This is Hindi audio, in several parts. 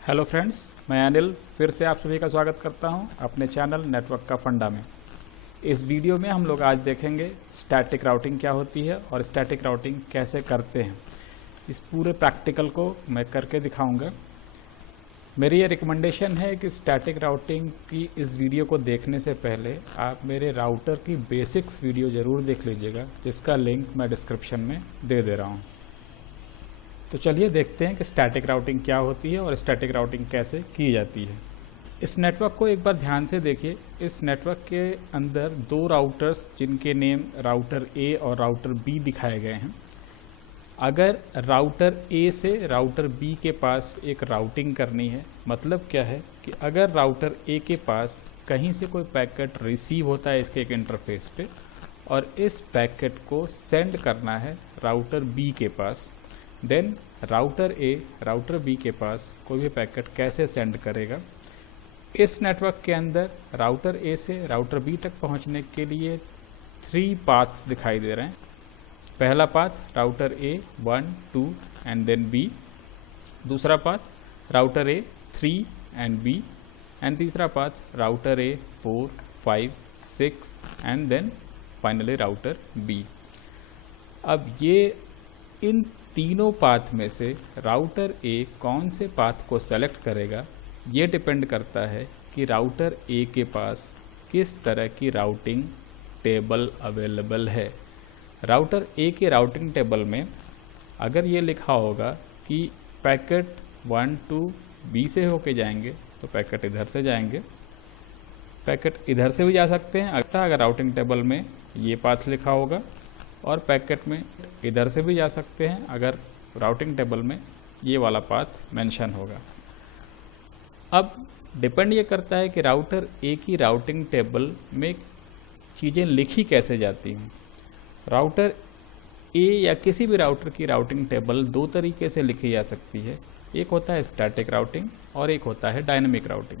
हेलो फ्रेंड्स, मैं अनिल फिर से आप सभी का स्वागत करता हूं अपने चैनल नेटवर्क का फंडा में। इस वीडियो में हम लोग आज देखेंगे स्टैटिक राउटिंग क्या होती है और स्टैटिक राउटिंग कैसे करते हैं। इस पूरे प्रैक्टिकल को मैं करके दिखाऊंगा। मेरी ये रिकमेंडेशन है कि स्टैटिक राउटिंग की इस वीडियो को देखने से पहले आप मेरे राउटर की बेसिक्स वीडियो ज़रूर देख लीजिएगा, जिसका लिंक मैं डिस्क्रिप्शन में दे दे रहा हूँ। तो चलिए देखते हैं कि स्टैटिक राउटिंग क्या होती है और स्टैटिक राउटिंग कैसे की जाती है। इस नेटवर्क को एक बार ध्यान से देखिए। इस नेटवर्क के अंदर दो राउटर्स जिनके नेम राउटर ए और राउटर बी दिखाए गए हैं। अगर राउटर ए से राउटर बी के पास एक राउटिंग करनी है, मतलब क्या है कि अगर राउटर ए के पास कहीं से कोई पैकेट रिसीव होता है इसके एक इंटरफेस पे और इस पैकेट को सेंड करना है राउटर बी के पास, देन राउटर ए राउटर बी के पास कोई भी पैकेट कैसे सेंड करेगा। इस नेटवर्क के अंदर राउटर ए से राउटर बी तक पहुंचने के लिए 3 पाथ्स दिखाई दे रहे हैं। पहला path router A 1 2 and then B, दूसरा path router A 3 and B, and तीसरा path router A 4 5 6 and then finally router B. अब ये इन तीनों पाथ में से राउटर ए कौन से पाथ को सेलेक्ट करेगा, ये डिपेंड करता है कि राउटर ए के पास किस तरह की राउटिंग टेबल अवेलेबल है। राउटर ए के राउटिंग टेबल में अगर ये लिखा होगा कि पैकेट 1 2 बी से होके जाएंगे तो पैकेट इधर से जाएंगे, पैकेट इधर से भी जा सकते हैं अगर राउटिंग टेबल में ये पाथ लिखा होगा, और पैकेट में इधर से भी जा सकते हैं अगर राउटिंग टेबल में ये वाला पाथ मेंशन होगा। अब डिपेंड ये करता है कि राउटर ए की राउटिंग टेबल में चीज़ें लिखी कैसे जाती हैं। राउटर ए या किसी भी राउटर की राउटिंग टेबल 2 तरीके से लिखी जा सकती है। एक होता है स्टैटिक राउटिंग और एक होता है डायनेमिक राउटिंग।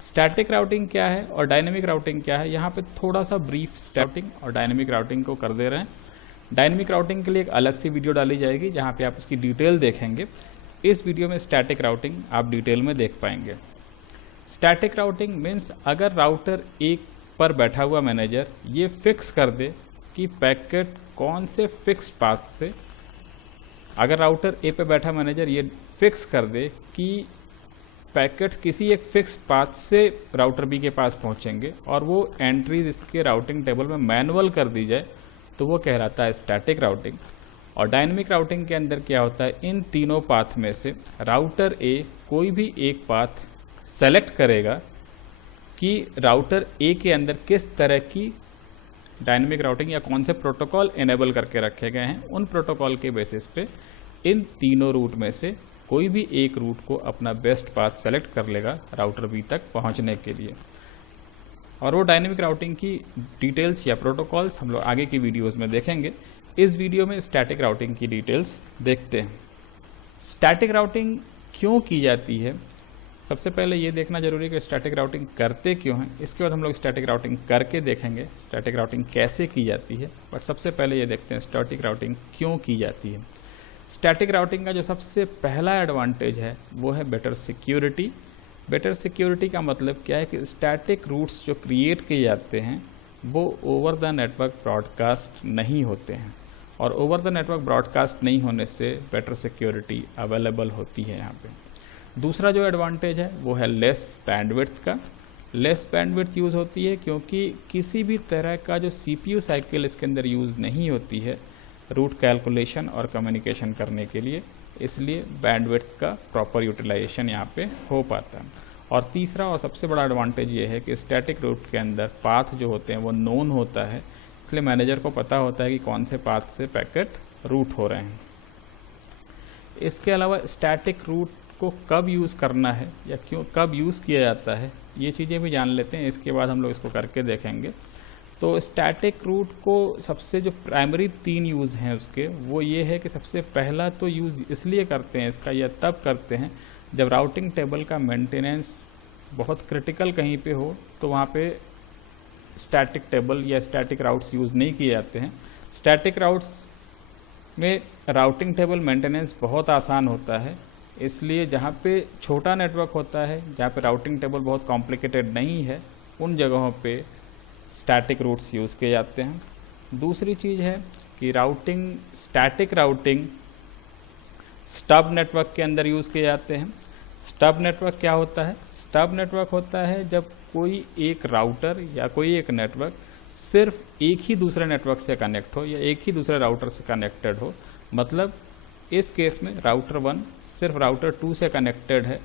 स्टैटिक राउटिंग क्या है और डायनेमिक राउटिंग क्या है, यहाँ पे थोड़ा सा ब्रीफ स्टैटिक और डायनेमिक राउटिंग को कर दे रहे हैं। डायनेमिक राउटिंग के लिए एक अलग सी वीडियो डाली जाएगी जहाँ पे आप इसकी डिटेल देखेंगे। इस वीडियो में स्टैटिक राउटिंग आप डिटेल में देख पाएंगे। स्टैटिक राउटिंग मीन्स अगर राउटर एक पर बैठा हुआ मैनेजर ये फिक्स कर दे कि पैकेट कौन से फिक्स पाथ से, अगर राउटर ए पे बैठा मैनेजर ये फिक्स कर दे कि पैकेट्स किसी एक फिक्स पाथ से राउटर बी के पास पहुंचेंगे और वो एंट्रीज इसके राउटिंग टेबल में मैनुअल कर दी जाए, तो वो कहलाता है स्टैटिक राउटिंग। और डायनेमिक राउटिंग के अंदर क्या होता है, इन तीनों पाथ में से राउटर ए कोई भी एक पाथ सेलेक्ट करेगा कि राउटर ए के अंदर किस तरह की डायनेमिक राउटिंग या कौन से प्रोटोकॉल इनेबल करके रखे गए हैं। उन प्रोटोकॉल के बेसिस पे इन तीनों रूट में से कोई भी एक रूट को अपना बेस्ट पाथ सेलेक्ट कर लेगा राउटर बी तक पहुंचने के लिए। और वो डायनेमिक राउटिंग की डिटेल्स या प्रोटोकॉल्स हम लोग आगे की वीडियोस में देखेंगे। इस वीडियो में स्टैटिक राउटिंग की डिटेल्स देखते हैं। स्टैटिक राउटिंग क्यों की जाती है, सबसे पहले ये देखना जरूरी है कि स्टैटिक राउटिंग करते क्यों हैं। इसके बाद हम लोग स्टैटिक राउटिंग करके देखेंगे स्टैटिक राउटिंग कैसे की जाती है। बट सबसे पहले ये देखते हैं स्टैटिक राउटिंग क्यों की जाती है। स्टैटिक राउटिंग का जो सबसे पहला एडवांटेज है वो है बेटर सिक्योरिटी। बेटर सिक्योरिटी का मतलब क्या है कि स्टैटिक रूट्स जो क्रिएट किए जाते हैं वो ओवर द नेटवर्क ब्रॉडकास्ट नहीं होते हैं, और ओवर द नेटवर्क ब्रॉडकास्ट नहीं होने से बेटर सिक्योरिटी अवेलेबल होती है यहाँ पे। दूसरा जो एडवांटेज है वो है लेस बैंडविड्थ का। लेस बैंडविड्थ यूज़ होती है क्योंकि किसी भी तरह का जो CPU साइकिल इसके अंदर यूज़ नहीं होती है रूट कैलकुलेशन और कम्युनिकेशन करने के लिए, इसलिए बैंडविड्थ का प्रॉपर यूटिलाइजेशन यहाँ पे हो पाता है। और तीसरा और सबसे बड़ा एडवांटेज ये है कि स्टैटिक रूट के अंदर पाथ जो होते हैं वो नोन होता है, इसलिए मैनेजर को पता होता है कि कौन से पाथ से पैकेट रूट हो रहे हैं। इसके अलावा स्टैटिक रूट को कब यूज़ करना है या क्यों कब यूज़ किया जाता है, ये चीज़ें भी जान लेते हैं। इसके बाद हम लोग इसको करके देखेंगे। तो स्टैटिक रूट को सबसे जो प्राइमरी 3 यूज़ हैं उसके, वो ये है कि सबसे पहला तो यूज़ इसलिए करते हैं इसका या तब करते हैं जब राउटिंग टेबल का मेंटेनेंस बहुत क्रिटिकल कहीं पे हो, तो वहाँ पे स्टैटिक टेबल या स्टैटिक राउट्स यूज़ नहीं किए जाते हैं। स्टैटिक राउट्स में राउटिंग टेबल मेंटेनेंस बहुत आसान होता है, इसलिए जहाँ पे छोटा नेटवर्क होता है, जहाँ पे राउटिंग टेबल बहुत कॉम्प्लिकेटेड नहीं है, उन जगहों पे स्टैटिक रूट्स यूज़ किए जाते हैं। दूसरी चीज़ है कि स्टैटिक राउटिंग स्टब नेटवर्क के अंदर यूज़ किए जाते हैं। स्टब नेटवर्क क्या होता है? स्टब नेटवर्क होता है जब कोई एक राउटर या कोई एक नेटवर्क सिर्फ एक ही दूसरे नेटवर्क से कनेक्ट हो या एक ही दूसरे राउटर से कनेक्टेड हो। मतलब इस केस में राउटर 1 सिर्फ राउटर 2 से कनेक्टेड है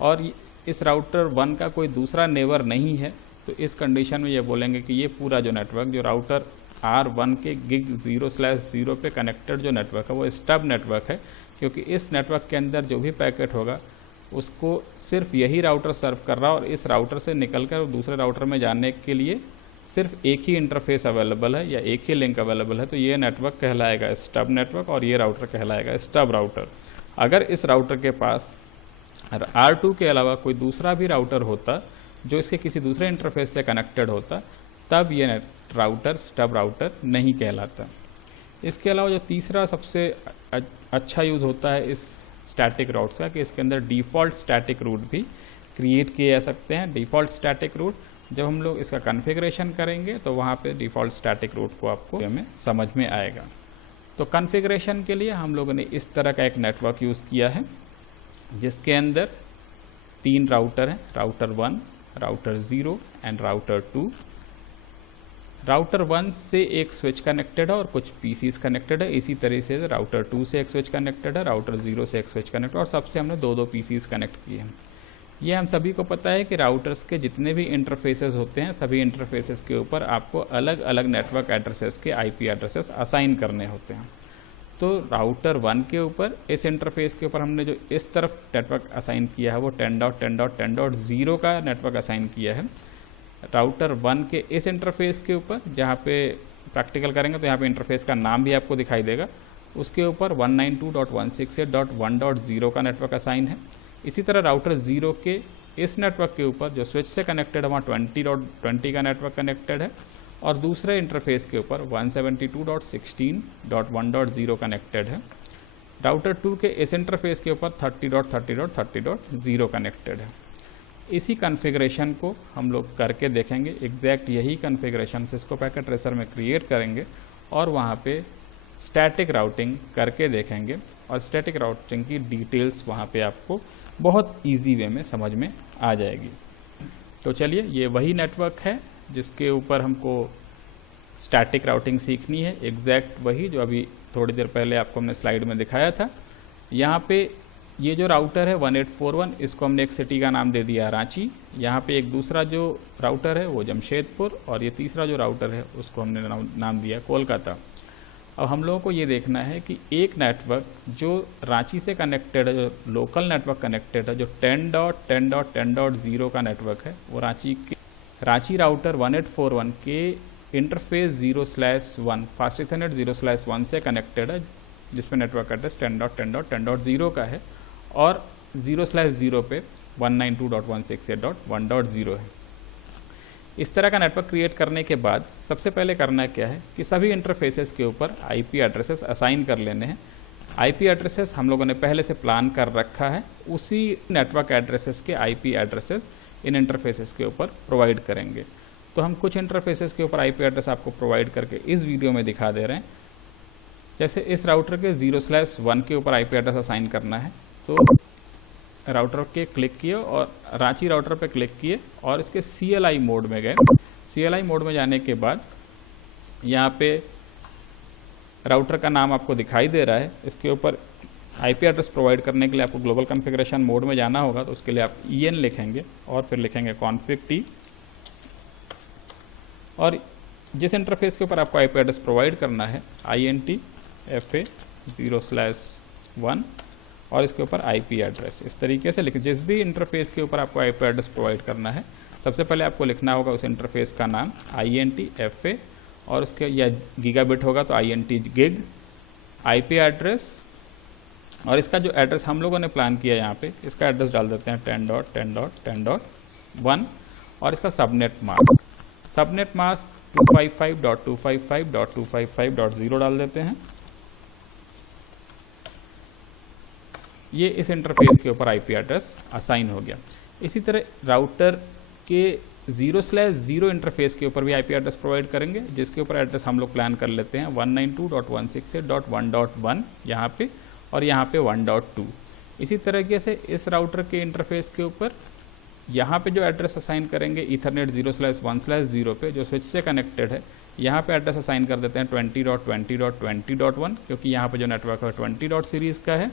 और इस राउटर 1 का कोई दूसरा नेबर नहीं है, तो इस कंडीशन में ये बोलेंगे कि ये पूरा जो नेटवर्क जो राउटर R1 के गिग 0/0 पे कनेक्टेड जो नेटवर्क है वो स्टब नेटवर्क है, क्योंकि इस नेटवर्क के अंदर जो भी पैकेट होगा उसको सिर्फ यही राउटर सर्व कर रहा है और इस राउटर से निकलकर दूसरे राउटर में जाने के लिए सिर्फ एक ही इंटरफेस अवेलेबल है या एक ही लिंक अवेलेबल है, तो ये नेटवर्क कहलाएगा स्टब नेटवर्क और ये राउटर कहलाएगा स्टब राउटर। अगर इस राउटर के पास R2 के अलावा कोई दूसरा भी राउटर होता जो इसके किसी दूसरे इंटरफेस से कनेक्टेड होता, तब ये राउटर स्टब राउटर नहीं कहलाता। इसके अलावा जो तीसरा सबसे अच्छा यूज़ होता है इस स्टैटिक राउट्स का कि इसके अंदर डिफ़ॉल्ट स्टैटिक रूट भी क्रिएट किए जा सकते हैं। डिफ़ॉल्ट स्टैटिक रूट जब हम लोग इसका कॉन्फ़िगरेशन करेंगे तो वहाँ पे डिफ़ॉल्ट स्टैटिक रूट को आपको हमें समझ में आएगा। तो कॉन्फ़िगरेशन के लिए हम लोगों ने इस तरह का एक नेटवर्क यूज़ किया है जिसके अंदर 3 राउटर हैं, router 1, router 0 and router 2। Router 1 से एक स्विच कनेक्टेड है और कुछ पीसीज कनेक्टेड है। इसी तरह से राउटर 2 से एक स्विच कनेक्टेड है, राउटर 0 से एक स्विच कनेक्टेड और सबसे हमने 2-2 पीसीज कनेक्ट किए हैं। ये हम सभी को पता है कि राउटर्स के जितने भी इंटरफेसेस होते हैं, सभी इंटरफेसेस के ऊपर आपको अलग अलग नेटवर्क एड्रेसेस के आईपी एड्रेसेस असाइन करने होते हैं। तो राउटर 1 के ऊपर इस इंटरफेस के ऊपर हमने जो इस तरफ नेटवर्क असाइन किया है वो 10.10.10.0 का नेटवर्क असाइन किया है। राउटर 1 के इस इंटरफेस के ऊपर जहाँ पे प्रैक्टिकल करेंगे तो यहाँ पे इंटरफेस का नाम भी आपको दिखाई देगा, उसके ऊपर 192.168.1.0 का नेटवर्क असाइन है। इसी तरह राउटर 0 के इस नेटवर्क के ऊपर जो स्विच से कनेक्टेड है वहाँ 20.20 का नेटवर्क कनेक्टेड है और दूसरे इंटरफेस के ऊपर 172.16.1.0 कनेक्टेड है। राउटर 2 के इस इंटरफेस के ऊपर 30.30.30.0 कनेक्टेड है। इसी कॉन्फ़िगरेशन को हम लोग करके देखेंगे, एग्जैक्ट यही कॉन्फ़िगरेशन सिस्को पैकेट ट्रेसर में क्रिएट करेंगे और वहाँ पे स्टैटिक राउटिंग करके देखेंगे और स्टैटिक राउटिंग की डिटेल्स वहाँ पे आपको बहुत इजी वे में समझ में आ जाएगी। तो चलिए, ये वही नेटवर्क है जिसके ऊपर हमको स्टैटिक राउटिंग सीखनी है, एग्जैक्ट वही जो अभी थोड़ी देर पहले आपको हमने स्लाइड में दिखाया था। यहाँ पे ये जो राउटर है 1841, इसको हमने एक सिटी का नाम दे दिया रांची। यहाँ पे एक दूसरा जो राउटर है वो जमशेदपुर और ये तीसरा जो राउटर है उसको हमने नाम दिया कोलकाता। अब हम लोगों को ये देखना है कि एक नेटवर्क जो रांची से कनेक्टेड है, जो लोकल नेटवर्क कनेक्टेड है, जो 10.10.10.0 का नेटवर्क है, वो रांची राउटर 1841 के इंटरफेस 0/1 फास्ट इथरनेट 0/1 से कनेक्टेड है, जिसमें नेटवर्क एड्रेस 10.10.10.0 का है और 0/0 पे 192.168.1.0 है। इस तरह का नेटवर्क क्रिएट करने के बाद सबसे पहले करना क्या है कि सभी इंटरफेसेस के ऊपर आईपी एड्रेसेस असाइन कर लेने हैं। आईपी एड्रेसेस हम लोगों ने पहले से प्लान कर रखा है, उसी नेटवर्क एड्रेसेस के आईपी एड्रेसेस इन इंटरफेसेस के ऊपर प्रोवाइड करेंगे। तो हम कुछ इंटरफेसेस के ऊपर आईपी एड्रेस आपको प्रोवाइड करके इस वीडियो में दिखा दे रहे हैं। जैसे इस राउटर के 0/1 के ऊपर आईपी एड्रेस असाइन करना है, तो राउटर के क्लिक किए और रांची राउटर पे क्लिक किए और इसके CLI मोड में गए। CLI मोड में जाने के बाद यहाँ पे राउटर का नाम आपको दिखाई दे रहा है, इसके ऊपर आईपी एड्रेस प्रोवाइड करने के लिए आपको ग्लोबल कॉन्फ़िगरेशन मोड में जाना होगा। तो उसके लिए आप EN लिखेंगे और फिर लिखेंगे config-t और जिस इंटरफेस के ऊपर आपको आईपी एड्रेस प्रोवाइड करना है INT/FA 0/1 और इसके ऊपर आईपी एड्रेस इस तरीके से लिखें। जिस भी इंटरफेस के ऊपर आपको आईपी एड्रेस प्रोवाइड करना है, सबसे पहले आपको लिखना होगा उस इंटरफेस का नाम INT/FA और उसके या गीगाबिट होगा तो INT गिग, आईपी एड्रेस और इसका जो एड्रेस हम लोगों ने प्लान किया यहाँ पे, इसका एड्रेस डाल देते हैं 10.10.10.1 और इसका सबनेट मास्क 255.255.255.0 डाल देते हैं। ये इस इंटरफेस के ऊपर आईपी एड्रेस असाइन हो गया। इसी तरह राउटर के 0/0 इंटरफेस के ऊपर भी आईपी एड्रेस प्रोवाइड करेंगे, जिसके ऊपर एड्रेस हम लोग प्लान कर लेते हैं 192.168.1.1 यहाँ पे, और यहाँ पे 1.2। इसी तरीके से इस राउटर के इंटरफेस के ऊपर यहाँ पे जो एड्रेस असाइन करेंगे ईथरनेट 0/1/0 पे जो स्विच से कनेक्टेड है, यहाँ पे एड्रेस असाइन कर देते हैं 20.20.20.1, क्योंकि यहाँ पे जो नेटवर्क है 20 डॉट सीरीज का है।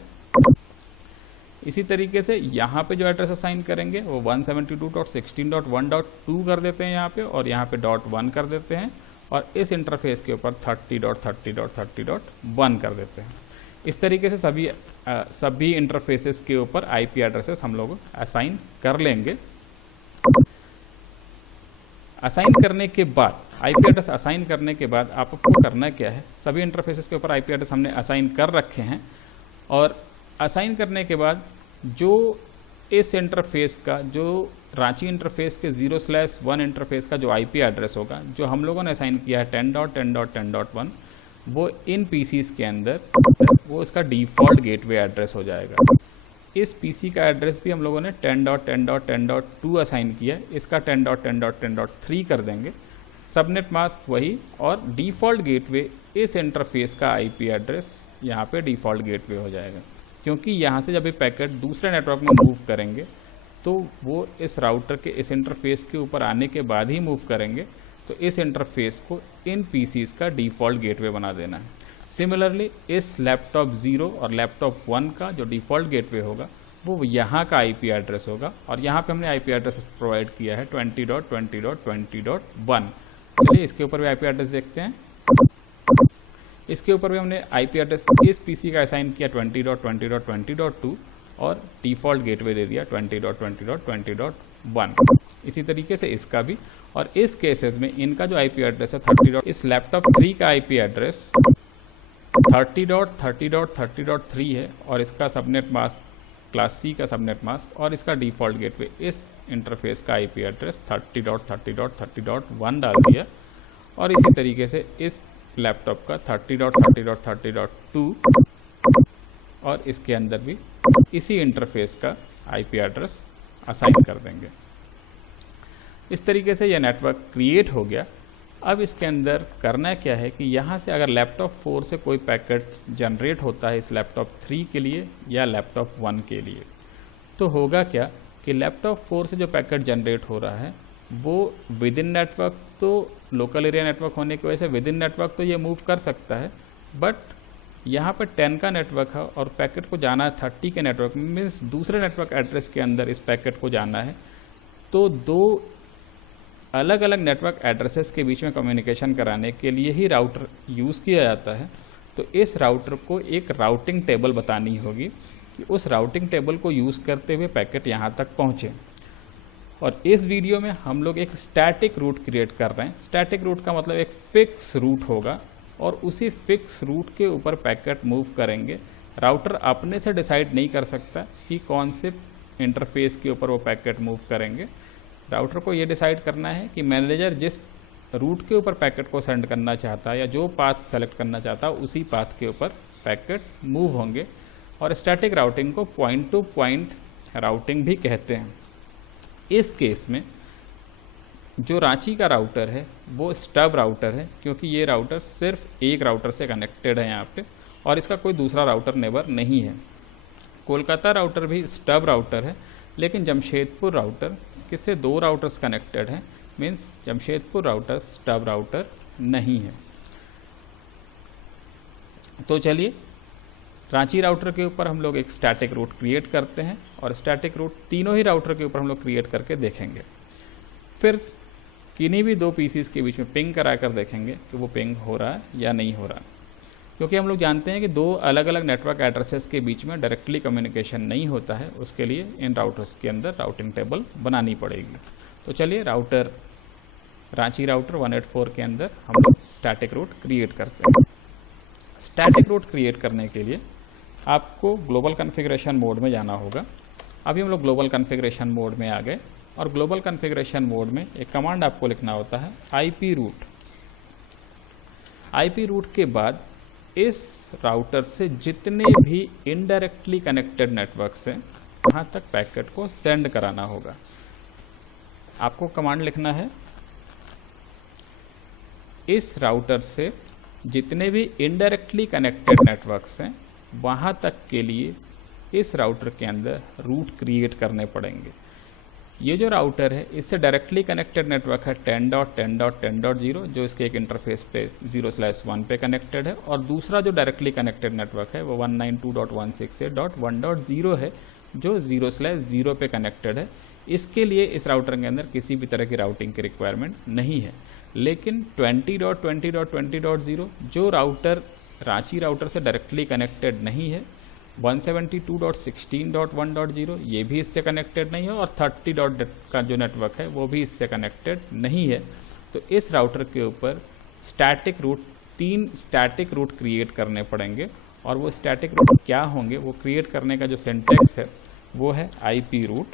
इसी तरीके से यहाँ पे जो एड्रेस असाइन करेंगे वो 172.16.1.2 कर देते हैं यहाँ पे, और यहाँ पे .1 कर देते हैं, और इस इंटरफेस के ऊपर 30.30.30.1 कर देते हैं। इस तरीके से सभी इंटरफेसेस के ऊपर आईपी एड्रेसेस हम लोग असाइन कर लेंगे। असाइन करने के बाद, आईपी एड्रेस असाइन करने के बाद आपको करना क्या है, सभी इंटरफेसेस के ऊपर आईपी एड्रेस हमने असाइन कर रखे हैं, और असाइन करने के बाद जो इस इंटरफेस का, जो रांची इंटरफेस के 0/1 इंटरफेस का जो आईपी एड्रेस होगा, जो हम लोगों ने असाइन किया है 10.10.10.1, वो इन पीसीज के अंदर वो इसका डिफ़ॉल्ट गेटवे एड्रेस हो जाएगा। इस पीसी का एड्रेस भी हम लोगों ने 10.10.10.2 असाइन किया है, इसका 10.10.10.3 कर देंगे। सबनेट मास्क वही, और डिफ़ॉल्ट गेटवे इस इंटरफेस का आईपी एड्रेस यहाँ पे डिफ़ॉल्ट गेटवे हो जाएगा, क्योंकि यहाँ से जब ये पैकेट दूसरे नेटवर्क में मूव करेंगे तो वो इस राउटर के इस इंटरफेस के ऊपर आने के बाद ही मूव करेंगे, तो इस इंटरफेस को इन पीसीज का डिफ़ॉल्ट गेटवे बना देना है। सिमिलरली इस लैपटॉप 0 और लैपटॉप 1 का जो डिफ़ॉल्ट गेटवे होगा वो यहाँ का आईपी एड्रेस होगा, और यहाँ पे हमने आईपी एड्रेस प्रोवाइड किया है 20.20.20.1। चलिए इसके ऊपर भी आईपी एड्रेस देखते हैं। इसके ऊपर भी हमने आईपी एड्रेस इस पीसी का असाइन किया 20.20.20.2 और डिफ़ॉल्ट गेटवे दे दिया 20.20.20.1। इसी तरीके से इसका भी, और इस केसेस में इनका जो आईपी एड्रेस है 30. इस लैपटॉप 3 का आईपी एड्रेस 30.30.30.3 है, और इसका सबनेट मास्क क्लास सी का सबनेट मास्क, और इसका डिफ़ॉल्ट गेटवे इस इंटरफेस का आईपी एड्रेस 30.30.30.1 डाल दिया, और इसी तरीके से इस लैपटॉप का 30.30.30.2 और इसके अंदर भी इसी इंटरफेस का आईपी एड्रेस असाइन कर देंगे। इस तरीके से यह नेटवर्क क्रिएट हो गया। अब इसके अंदर करना क्या है कि यहाँ से अगर लैपटॉप 4 से कोई पैकेट जनरेट होता है इस लैपटॉप 3 के लिए या लैपटॉप 1 के लिए, तो होगा क्या कि लैपटॉप 4 से जो पैकेट जनरेट हो रहा है वो विद इन नेटवर्क, तो लोकल एरिया नेटवर्क होने की वजह से विद इन नेटवर्क तो ये मूव कर सकता है, बट यहाँ पर 10 का नेटवर्क है और पैकेट को जाना है 30 के नेटवर्क में, मीन्स दूसरे नेटवर्क एड्रेस के अंदर इस पैकेट को जाना है, तो दो अलग अलग नेटवर्क एड्रेसेस के बीच में कम्युनिकेशन कराने के लिए ही राउटर यूज़ किया जाता है। तो इस राउटर को एक राउटिंग टेबल बतानी होगी कि उस राउटिंग टेबल को यूज़ करते हुए पैकेट यहाँ तक पहुँचे। और इस वीडियो में हम लोग एक स्टैटिक रूट क्रिएट कर रहे हैं। स्टैटिक रूट का मतलब एक फिक्स रूट होगा और उसी फिक्स रूट के ऊपर पैकेट मूव करेंगे। राउटर अपने से डिसाइड नहीं कर सकता कि कौन से इंटरफेस के ऊपर वो पैकेट मूव करेंगे। राउटर को ये डिसाइड करना है कि मैनेजर जिस रूट के ऊपर पैकेट को सेंड करना चाहता है या जो पाथ सेलेक्ट करना चाहता है उसी पाथ के ऊपर पैकेट मूव होंगे। और स्टैटिक राउटिंग को पॉइंट टू पॉइंट राउटिंग भी कहते हैं। इस केस में जो रांची का राउटर है वो स्टब राउटर है, क्योंकि ये राउटर सिर्फ एक राउटर से कनेक्टेड है यहाँ पे और इसका कोई दूसरा राउटर नेबर नहीं है। कोलकाता राउटर भी स्टब राउटर है, लेकिन जमशेदपुर राउटर किससे 2 राउटर्स कनेक्टेड हैं, means Jamshedpur router stub router नहीं है। तो चलिए रांची राउटर के ऊपर हम लोग एक स्टैटिक रूट क्रिएट करते हैं और स्टैटिक रूट तीनों ही राउटर के ऊपर हम लोग क्रिएट करके देखेंगे। फिर किन्हीं भी 2 पीसीज के बीच में पिंग करा कर देखेंगे कि वो पिंग हो रहा है या नहीं हो रहा, क्योंकि हम लोग जानते हैं कि 2 अलग अलग नेटवर्क एड्रेसेस के बीच में डायरेक्टली कम्युनिकेशन नहीं होता है। उसके लिए इन राउटर्स के अंदर राउटिंग टेबल बनानी पड़ेगी। तो चलिए राउटर रांची राउटर 184 के अंदर हम लोग स्टैटिक रूट क्रिएट करते हैं। स्टैटिक रूट क्रिएट करने के लिए आपको ग्लोबल कॉन्फ़िगरेशन मोड में जाना होगा। अभी हम लोग ग्लोबल कॉन्फ़िगरेशन मोड में आ गए और ग्लोबल कॉन्फ़िगरेशन मोड में एक कमांड आपको लिखना होता है आईपी रूट। आईपी रूट के बाद इस राउटर से जितने भी इनडायरेक्टली कनेक्टेड नेटवर्क्स हैं वहाँ तक पैकेट को सेंड कराना होगा। आपको कमांड लिखना है, इस राउटर से जितने भी इनडायरेक्टली कनेक्टेड नेटवर्क्स हैं वहाँ तक के लिए इस राउटर के अंदर रूट क्रिएट करने पड़ेंगे। ये जो राउटर है इससे डायरेक्टली कनेक्टेड नेटवर्क है 10.10.10.0 जो इसके एक इंटरफेस पे 0/1 पे कनेक्टेड है, और दूसरा जो डायरेक्टली कनेक्टेड नेटवर्क है वो 192.168.1.0 है जो 0/0 पे कनेक्टेड है। इसके लिए इस राउटर के अंदर किसी भी तरह की राउटिंग की रिक्वायरमेंट नहीं है। लेकिन 20.20.20.0 जो राउटर रांची राउटर से डायरेक्टली कनेक्टेड नहीं है, 172.16.1.0 ये भी इससे कनेक्टेड नहीं है, और 30 का जो नेटवर्क है वो भी इससे कनेक्टेड नहीं है। तो इस राउटर के ऊपर static route 3 static route create करने पड़ेंगे, और वो स्टैटिक रूट क्या होंगे, वो क्रिएट करने का जो सिंटैक्स है वो है IP रूट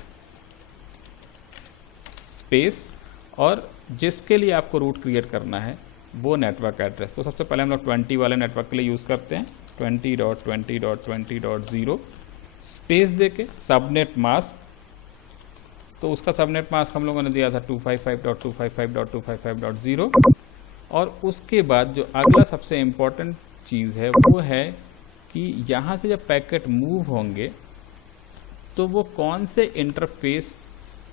स्पेस, और जिसके लिए आपको रूट क्रिएट करना है वो नेटवर्क एड्रेस। तो सबसे पहले हम लोग 20 वाले नेटवर्क के लिए यूज़ करते हैं 20.20.20.0 स्पेस देके सबनेट मास्क। तो उसका सबनेट मास्क हम लोगों ने दिया था 255.255.255.0, और उसके बाद जो अगला सबसे इम्पोर्टेंट चीज़ है वो है कि यहाँ से जब पैकेट मूव होंगे तो वो कौन से इंटरफेस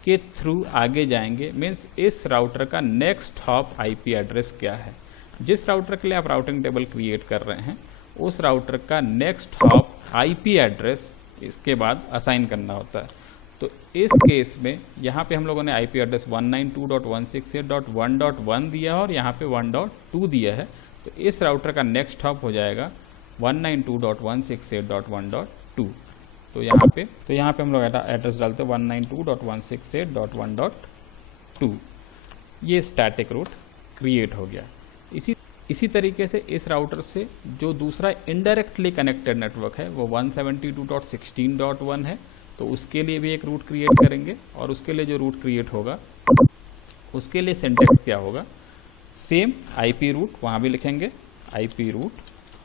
के थ्रू आगे जाएंगे, मीन्स इस राउटर का नेक्स्ट हॉप IP एड्रेस क्या है। जिस राउटर के लिए आप राउटिंग टेबल क्रिएट कर रहे हैं उस राउटर का नेक्स्ट हॉप IP एड्रेस इसके बाद असाइन करना होता है। तो इस केस में यहाँ पे हम लोगों ने IP एड्रेस 192.168.1.1 दिया है और यहाँ पे 1.2 दिया है। तो इस राउटर का नेक्स्ट हॉप हो जाएगा 192.168.1.2। तो यहाँ पे हम लोग एड्रेस डालते हैं 192.168.1.2। ये स्टैटिक रूट क्रिएट हो गया। इसी तरीके से इस राउटर से जो दूसरा इनडायरेक्टली कनेक्टेड नेटवर्क है वो 172.16.1 है, तो उसके लिए भी एक रूट क्रिएट करेंगे, और उसके लिए जो रूट क्रिएट होगा उसके लिए सिंटैक्स क्या होगा, सेम IP रूट वहाँ भी लिखेंगे IP रूट,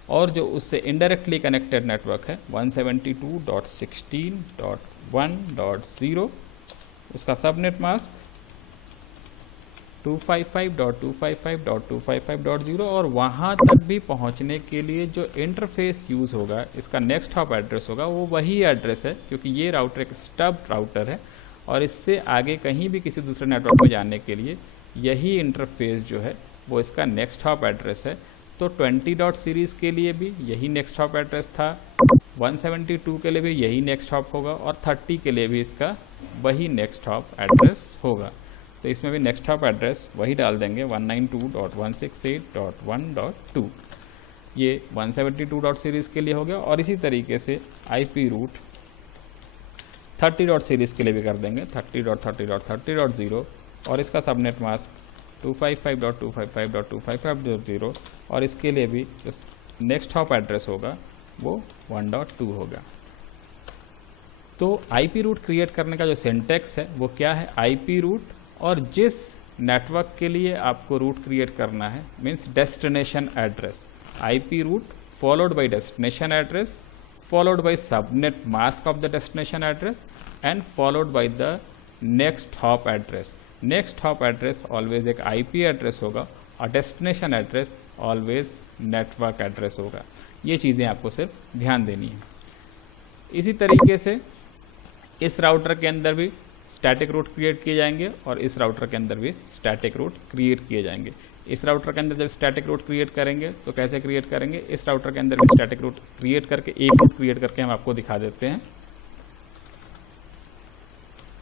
और जो उससे इनडायरेक्टली कनेक्टेड नेटवर्क है 172.16.1.0 उसका सबनेट मास्क 255.255.255.0, और वहाँ तक भी पहुँचने के लिए जो इंटरफेस यूज़ होगा, इसका नेक्स्ट हॉप एड्रेस होगा, वो वही एड्रेस है, क्योंकि ये राउटर एक स्टब राउटर है और इससे आगे कहीं भी किसी दूसरे नेटवर्क में जाने के लिए यही इंटरफेस जो है वो इसका नेक्स्ट हॉप एड्रेस है। तो 20 डॉट सीरीज़ के लिए भी यही नेक्स्ट हॉप एड्रेस था, 172 के लिए भी यही नेक्स्ट हॉप होगा, और 30 के लिए भी इसका वही नेक्स्ट हॉप एड्रेस होगा। तो इसमें भी नेक्स्ट हॉप एड्रेस वही डाल देंगे 192.168.1.2। ये 172 डॉट सीरीज़ के लिए हो गया, और इसी तरीके से IP रूट 30 डॉट सीरीज़ के लिए भी कर देंगे 30.30.30.0, और इसका सबनेट मास्क 255.255.255.0, और इसके लिए भी जो नेक्स्ट हॉप एड्रेस होगा वो 1.2 होगा। तो IP रूट क्रिएट करने का जो सिंटैक्स है वो क्या है, IP रूट, और जिस नेटवर्क के लिए आपको रूट क्रिएट करना है means destination address, IP route followed by destination address followed by subnet mask of the destination address and followed by the next hop address. Next hop address always एक IP एड्रेस होगा, और destination address always network address होगा। ये चीज़ें आपको सिर्फ ध्यान देनी है। इसी तरीके से इस राउटर के अंदर भी स्टैटिक रूट क्रिएट किए जाएंगे, और इस राउटर के अंदर भी स्टैटिक रूट क्रिएट किए जाएंगे। इस राउटर के अंदर जब स्टैटिक रूट क्रिएट करेंगे तो कैसे क्रिएट करेंगे, इस राउटर के अंदर भी स्टैटिक रूट क्रिएट करके एक रूट क्रिएट करके हम आपको दिखा देते हैं।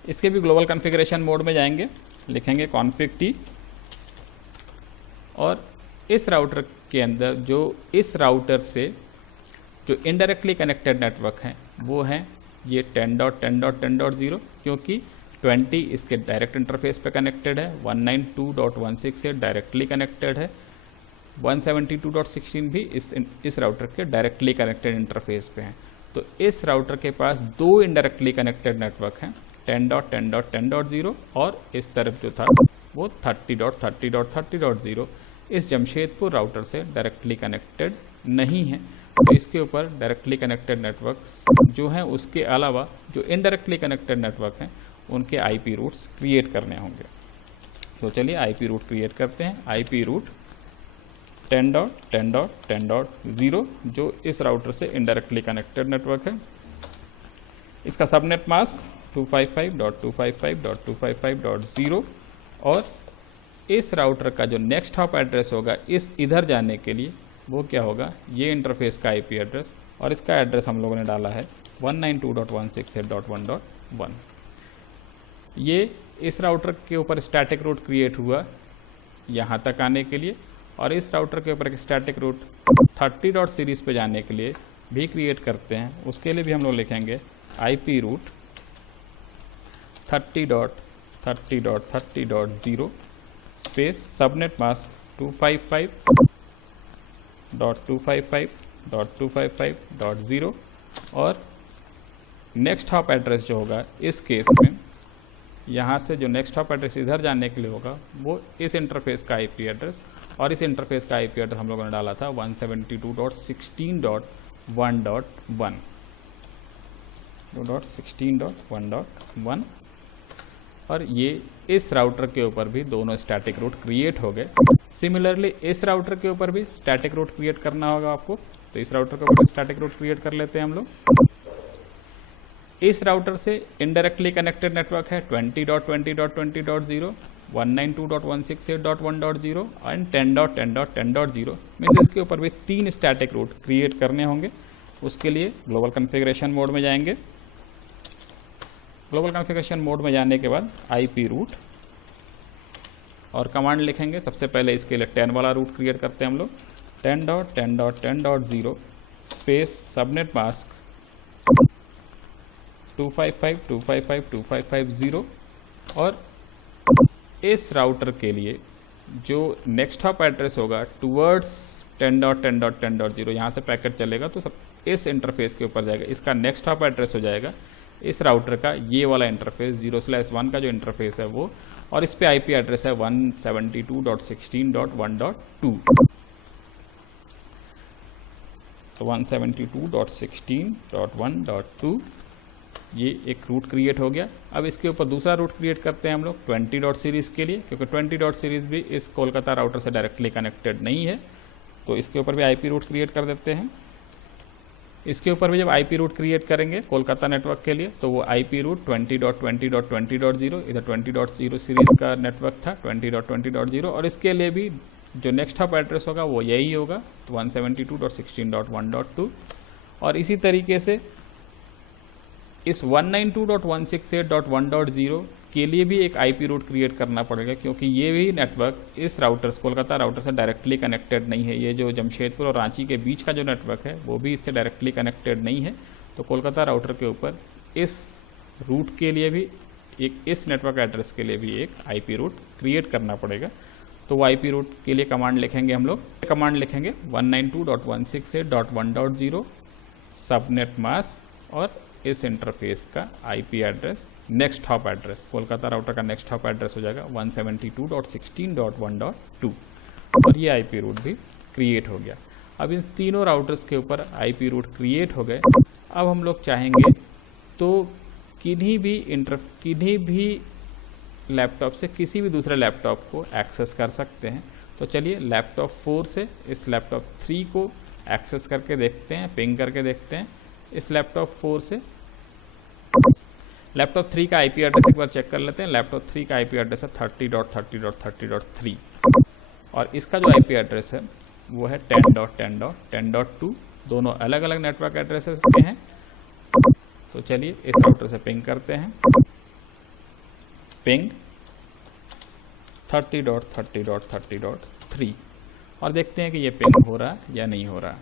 इसके भी ग्लोबल कॉन्फ़िगरेशन मोड में जाएंगे, लिखेंगे config t, और इस राउटर के अंदर जो इस राउटर से जो इनडायरेक्टली कनेक्टेड नेटवर्क हैं वो हैं ये 10.10.10.0, क्योंकि 20 इसके डायरेक्ट इंटरफेस पे कनेक्टेड है, 192.168 डायरेक्टली कनेक्टेड है, 172.16 भी इस राउटर के डायरेक्टली कनेक्टेड इंटरफेस पे हैं। तो इस राउटर के पास दो इनडायरेक्टली कनेक्टेड नेटवर्क हैं 10.10.10.0, और इस तरफ जो था वो 30.30.30.0 इस जमशेदपुर राउटर से डायरेक्टली कनेक्टेड नहीं है तो इसके ऊपर डायरेक्टली कनेक्टेड नेटवर्क्स जो हैं उसके अलावा जो इनडायरेक्टली कनेक्टेड नेटवर्क हैं उनके आईपी रूट्स क्रिएट करने होंगे। तो चलिए आईपी रूट क्रिएट करते हैं। आईपी रूट 10.10.10.0 जो इस राउटर से इनडायरेक्टली कनेक्टेड नेटवर्क है। इसका सबनेट मास्क 255.255.255.0 और इस राउटर का जो नेक्स्ट हॉप एड्रेस होगा इस इधर जाने के लिए वो क्या होगा, ये इंटरफेस का आईपी एड्रेस और इसका एड्रेस हम लोगों ने डाला है 192.168.1.1। ये इस राउटर के ऊपर स्टैटिक रूट क्रिएट हुआ यहाँ तक आने के लिए और इस राउटर के ऊपर एक स्टैटिक रूट 30.series पे जाने के लिए भी क्रिएट करते हैं। उसके लिए भी हम लोग लिखेंगे IP root 30.30.30.0 space subnet mask 255.255.255.0 और नेक्स्ट हॉप एड्रेस जो होगा इस केस में यहाँ से जो नेक्स्ट हॉप एड्रेस इधर जाने के लिए होगा वो इस इंटरफेस का आईपी एड्रेस और इस इंटरफेस का आईपी एड्रेस हम लोगों ने डाला था 172.16.1.1 और ये इस राउटर के ऊपर भी दोनों स्टैटिक रूट क्रिएट हो गए। सिमिलरली इस राउटर के ऊपर भी स्टैटिक रूट क्रिएट करना होगा आपको, तो इस राउटर के ऊपर स्टैटिक रूट क्रिएट कर लेते हैं हम लोग। इस राउटर से इनडायरेक्टली कनेक्टेड नेटवर्क है 20.20.20.0, 192.168.1.0 एंड 10.10.10.0 मीन्स इसके ऊपर भी 3 स्टैटिक रूट क्रिएट करने होंगे। उसके लिए ग्लोबल कॉन्फ़िगरेशन मोड में जाएंगे। ग्लोबल कॉन्फ़िगरेशन मोड में जाने के बाद आईपी रूट और कमांड लिखेंगे। सबसे पहले इसके लिए 10 वाला रूट क्रिएट करते हैं हम लोग 10.10.10.0 स्पेस सबनेट मास्क 255.255.255.0 और इस राउटर के लिए जो नेक्स्ट हॉप एड्रेस होगा टूवर्ड्स 10.10.10.0 यहाँ से पैकेट चलेगा तो सब इस इंटरफेस के ऊपर जाएगा। इसका नेक्स्ट हॉप एड्रेस हो जाएगा इस राउटर का ये वाला इंटरफेस 0/1 का जो इंटरफेस है वो, और इस पे आईपी एड्रेस है 172.16.1.2। तो 172.16.1.2 ये एक रूट क्रिएट हो गया। अब इसके ऊपर दूसरा रूट क्रिएट करते हैं हम लोग 20.series के लिए, क्योंकि 20.series भी इस कोलकाता राउटर से डायरेक्टली कनेक्टेड नहीं है, तो इसके ऊपर भी आईपी रूट क्रिएट कर देते हैं। इसके ऊपर भी जब आईपी रूट क्रिएट करेंगे कोलकाता नेटवर्क के लिए तो वो आईपी रूट 20.20.20.0 इधर 20.0 सीरीज का नेटवर्क था 20.20.0 और इसके लिए भी जो नेक्स्ट हॉप एड्रेस होगा वो यही होगा तो 172.16.1.2 और इसी तरीके से इस 192.168.1.0 के लिए भी एक आईपी रूट क्रिएट करना पड़ेगा, क्योंकि ये भी नेटवर्क इस राउटर कोलकाता राउटर से डायरेक्टली कनेक्टेड नहीं है। ये जो जमशेदपुर और रांची के बीच का जो नेटवर्क है वो भी इससे डायरेक्टली कनेक्टेड नहीं है। तो कोलकाता राउटर के ऊपर इस रूट के लिए भी इस नेटवर्क एड्रेस के लिए भी एक आईपी रूट क्रिएट करना पड़ेगा। तो वो आईपी रूट के लिए कमांड लिखेंगे हम लोग, कमांड लिखेंगे 192.168.1.0 सबनेट मास्क और इस इंटरफेस का IP address next hop address Kolkata router का नेक्स्ट हॉप एड्रेस हो जाएगा 172.16.1.2 और ये आईपी रूट भी क्रिएट हो गया। अब इन तीनों राउटर्स के ऊपर आईपी रूट क्रिएट हो गए। अब हम लोग चाहेंगे तो किन्हीं भी लैपटॉप से किसी भी दूसरे लैपटॉप को एक्सेस कर सकते हैं। तो चलिए लैपटॉप 4 से इस लैपटॉप 3 को एक्सेस करके देखते हैं, पिंग करके देखते हैं। इस लैपटॉप 4 से लैपटॉप 3 का आईपी एड्रेस एक बार चेक कर लेते हैं। लैपटॉप 3 का आईपी एड्रेस है 30.30.30.3 और इसका जो आईपी एड्रेस है वो है 10.10.10.2। दोनों अलग अलग नेटवर्क एड्रेसेस के हैं। तो चलिए इस राउटर से पिंग करते हैं, पिंग 30.30.30.3 और देखते हैं कि ये पिंग हो रहा है या नहीं हो रहा।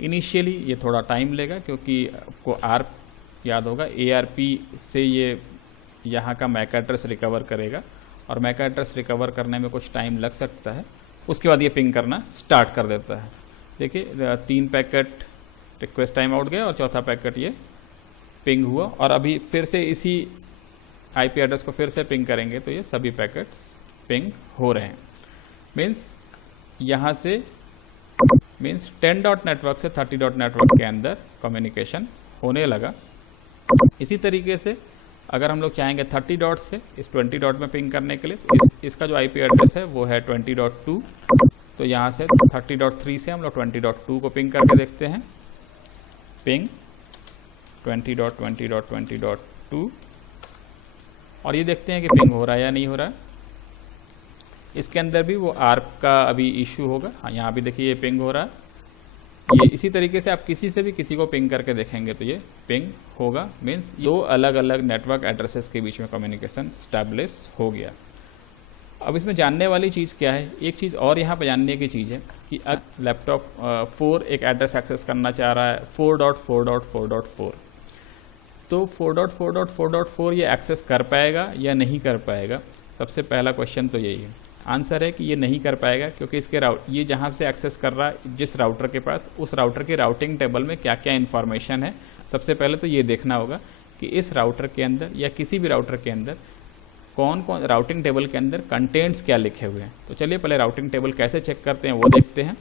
इनिशियली ये थोड़ा टाइम लेगा क्योंकि आपको आर्प याद होगा, ARP से ये यहाँ का मैक एड्रेस रिकवर करेगा और मैक एड्रेस रिकवर करने में कुछ टाइम लग सकता है। उसके बाद ये पिंग करना स्टार्ट कर देता है। देखिए 3 पैकेट रिक्वेस्ट टाइम आउट गया और चौथा पैकेट ये पिंग हुआ और अभी फिर से इसी आईपी एड्रेस को फिर से पिंग करेंगे तो ये सभी पैकेट्स पिंग हो रहे हैं। मीन्स यहाँ से मीन्स 10 डॉट नेटवर्क से 30 डॉट नेटवर्क के अंदर कम्युनिकेशन होने लगा। इसी तरीके से अगर हम लोग चाहेंगे 30 डॉट से इस 20 डॉट में पिंग करने के लिए, तो इसका जो आईपी एड्रेस है वो है 20.2। तो यहाँ से 30.3 से हम लोग 20.2 को पिंग करके देखते हैं। पिंग 20.20.20.2 और ये देखते हैं कि पिंग हो रहा है या नहीं हो रहा है। इसके अंदर भी वो आर्क का अभी इशू होगा। हाँ, यहाँ भी देखिए ये पिंग हो रहा है। ये इसी तरीके से आप किसी से भी किसी को पिंग करके देखेंगे तो ये पिंग होगा। मीन्स 2 अलग अलग नेटवर्क एड्रेसेस के बीच में कम्युनिकेशन स्टैब्लिश हो गया। अब इसमें जानने वाली चीज़ क्या है, एक चीज़ और यहाँ पे जानने की चीज़ है कि अगर लैपटॉप 4 एक एड्रेस एक्सेस करना चाह रहा है 4.4.4.4, तो 4.4.4.4 ये एक्सेस कर पाएगा या नहीं कर पाएगा। सबसे पहला क्वेश्चन तो यही है। आंसर है कि ये नहीं कर पाएगा, क्योंकि इसके ये जहाँ से एक्सेस कर रहा है जिस राउटर के पास, उस राउटर के राउटिंग टेबल में क्या क्या इन्फॉर्मेशन है। सबसे पहले तो ये देखना होगा कि इस राउटर के अंदर या किसी भी राउटर के अंदर कौन कौन राउटिंग टेबल के अंदर कंटेंट्स क्या लिखे हुए हैं। तो चलिए पहले राउटिंग टेबल कैसे चेक करते हैं वो देखते हैं।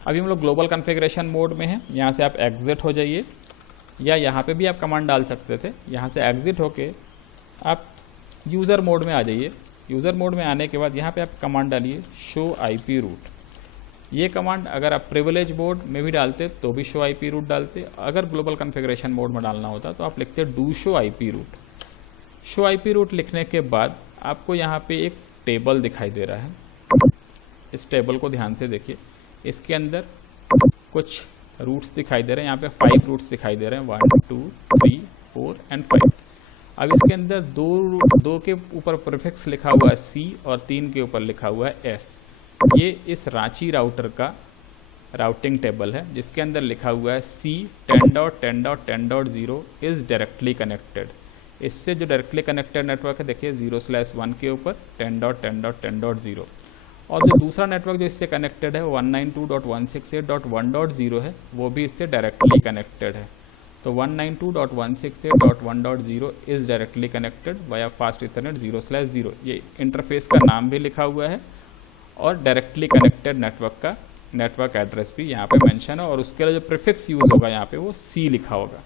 अभी हम लोग ग्लोबल कॉन्फ़िगरेशन मोड में हैं। यहाँ से आप एग्जिट हो जाइए, या यहाँ पे भी आप कमांड डाल सकते थे। यहाँ से एग्जिट होके आप यूज़र मोड में आ जाइए। यूज़र मोड में आने के बाद यहाँ पे आप कमांड डालिए शो आईपी रूट। ये कमांड अगर आप प्रिविलेज मोड में भी डालते तो भी शो आईपी रूट डालते। अगर ग्लोबल कॉन्फ़िगरेशन मोड में डालना होता तो आप लिखते do show IP root. Show IP root लिखने के बाद आपको यहाँ पे एक टेबल दिखाई दे रहा है। इस टेबल को ध्यान से देखिए। इसके अंदर कुछ रूट्स दिखाई दे रहे हैं। यहाँ पे 5 रूट्स दिखाई दे रहे हैं, 1 2 3 4 एंड 5। अब इसके अंदर दो के ऊपर प्रीफिक्स लिखा हुआ है C और 3 के ऊपर लिखा हुआ है S। ये इस रांची राउटर का राउटिंग टेबल है, जिसके अंदर लिखा हुआ है C 10.10.10.0 इज डायरेक्टली कनेक्टेड। इससे जो डायरेक्टली कनेक्टेड नेटवर्क है देखिए 0/1 के ऊपर 10.10.10.0, और जो दूसरा नेटवर्क जो इससे कनेक्टेड है 192.168.1.0 है, वो भी इससे डायरेक्टली कनेक्टेड है। तो 192.168.1.0 is directly connected via fast Ethernet 0/0। ये इंटरफेस का नाम भी लिखा हुआ है और डायरेक्टली कनेक्टेड नेटवर्क का नेटवर्क एड्रेस भी यहाँ पे मेंशन है, और उसके लिए जो प्रीफिक्स यूज होगा यहाँ पे वो C लिखा होगा।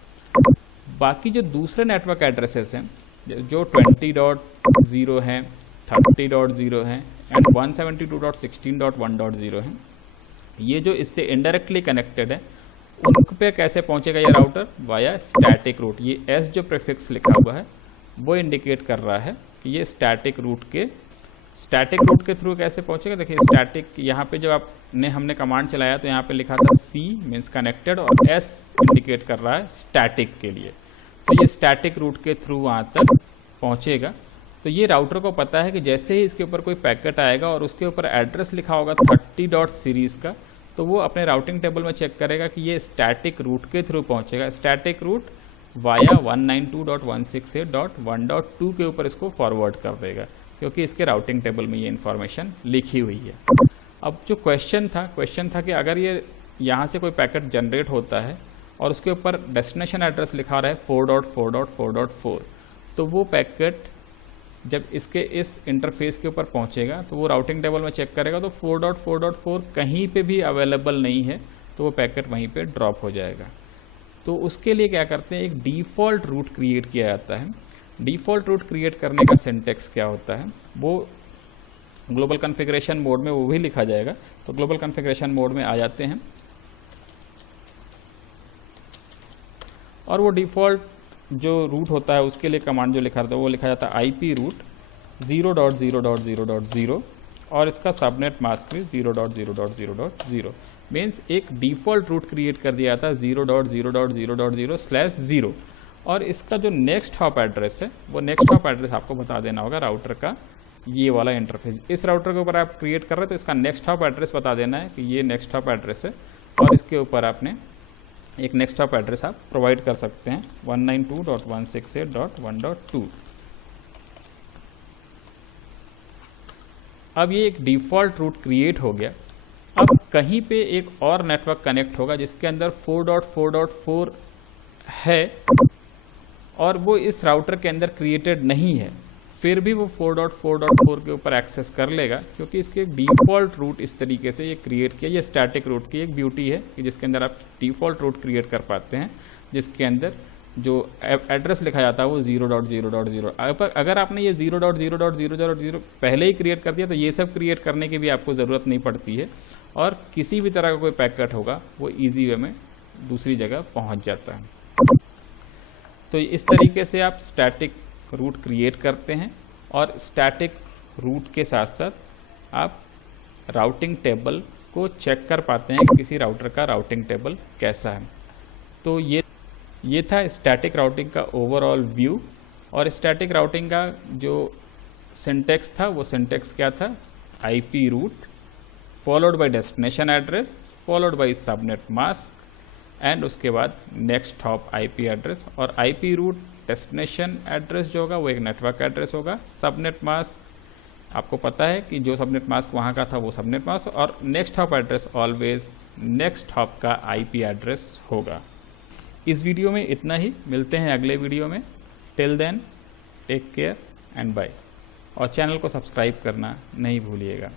बाकी जो दूसरे नेटवर्क एड्रेसेस हैं जो 20.0 हैं, 30.0 हैं एंड 172.16.1.0 हैं, ये जो इससे इनडायरेक्टली कनेक्टेड है उन पे कैसे पहुंचेगा ये राउटर? Via static route. ये S जो प्रीफिक्स लिखा हुआ है वो इंडिकेट कर रहा है कि ये स्टैटिक रूट के थ्रू कैसे पहुंचेगा। देखिए स्टैटिक, यहाँ पे जब हमने कमांड चलाया तो यहाँ पे लिखा था C मीन्स कनेक्टेड और S इंडिकेट कर रहा है स्टैटिक के लिए। तो ये स्टैटिक रूट के थ्रू वहाँ तक पहुँचेगा। तो ये राउटर को पता है कि जैसे ही इसके ऊपर कोई पैकेट आएगा और उसके ऊपर एड्रेस लिखा होगा 30 डॉट सीरीज का, तो वो अपने राउटिंग टेबल में चेक करेगा कि ये स्टैटिक रूट के थ्रू पहुंचेगा। स्टैटिक रूट वाया 192.168.1.2 के ऊपर इसको फॉरवर्ड कर देगा, क्योंकि इसके राउटिंग टेबल में ये इन्फॉर्मेशन लिखी हुई है। अब जो क्वेश्चन था कि अगर ये यहाँ से कोई पैकेट जनरेट होता है और उसके ऊपर डेस्टिनेशन एड्रेस लिखा रहा है 4.4.4.4, तो वो पैकेट जब इसके इस इंटरफेस के ऊपर पहुंचेगा तो वो राउटिंग टेबल में चेक करेगा, तो 4.4.4 कहीं पे भी अवेलेबल नहीं है, तो वो पैकेट वहीं पे ड्रॉप हो जाएगा। तो उसके लिए क्या करते हैं, एक डिफ़ॉल्ट रूट क्रिएट किया जाता है। डिफ़ॉल्ट रूट क्रिएट करने का सिंटेक्स क्या होता है वो ग्लोबल कॉन्फ़िगरेशन मोड में वो भी लिखा जाएगा। तो ग्लोबल कॉन्फ़िगरेशन मोड में आ जाते हैं और वो डिफ़ॉल्ट जो रूट होता है उसके लिए कमांड जो लिखा रहता है वो लिखा जाता है IP रूट 0.0.0.0 और इसका सबनेट मास्क भी 0.0.0.0। मीन्स एक डिफ़ॉल्ट रूट क्रिएट कर दिया था 0.0.0.0/0, और इसका जो नेक्स्ट हॉप एड्रेस है वो नेक्स्ट हॉप एड्रेस आपको बता देना होगा राउटर का। ये वाला इंटरफेस इस राउटर के ऊपर आप क्रिएट कर रहे हैं तो इसका नेक्स्ट हॉप एड्रेस बता देना है कि ये नेक्स्ट हॉप एड्रेस है, और इसके ऊपर आपने एक नेक्स्ट हॉप एड्रेस आप प्रोवाइड कर सकते हैं 192.168.1.2। अब ये एक डिफ़ॉल्ट रूट क्रिएट हो गया। अब कहीं पे एक और नेटवर्क कनेक्ट होगा जिसके अंदर 4.4.4 है और वो इस राउटर के अंदर क्रिएटेड नहीं है। फिर भी वो 4.4.4 के ऊपर एक्सेस कर लेगा, क्योंकि इसके डिफ़ॉल्ट रूट इस तरीके से ये क्रिएट किया। ये स्टैटिक रूट की एक ब्यूटी है कि जिसके अंदर आप डिफ़ॉल्ट रूट क्रिएट कर पाते हैं, जिसके अंदर जो एड्रेस लिखा जाता है वो 0.0.0। अगर आपने ये 0.0.0.0 पहले ही क्रिएट कर दिया तो ये सब क्रिएट करने की भी आपको ज़रूरत नहीं पड़ती है, और किसी भी तरह का कोई पैकेट होगा वो ईजी वे में दूसरी जगह पहुंच जाता है। तो इस तरीके से आप स्टैटिक रूट क्रिएट करते हैं, और स्टैटिक रूट के साथ साथ आप राउटिंग टेबल को चेक कर पाते हैं किसी राउटर का राउटिंग टेबल कैसा है। तो ये था स्टैटिक राउटिंग का ओवरऑल व्यू। और स्टैटिक राउटिंग का जो सिंटेक्स था वो सिंटेक्स क्या था, IP root followed by destination address followed by subnet mask and उसके बाद नेक्स्ट हॉप आईपी एड्रेस। और आईपी रूट डेस्टिनेशन एड्रेस जो होगा वो एक नेटवर्क एड्रेस होगा। सबनेट मास्क आपको पता है कि जो सबनेट मास्क वहाँ का था वो सबनेट मास्क, और next hop address always next hop का आईपी एड्रेस होगा। इस वीडियो में इतना ही, मिलते हैं अगले वीडियो में। Till then take care and bye, और चैनल को सब्सक्राइब करना नहीं भूलिएगा।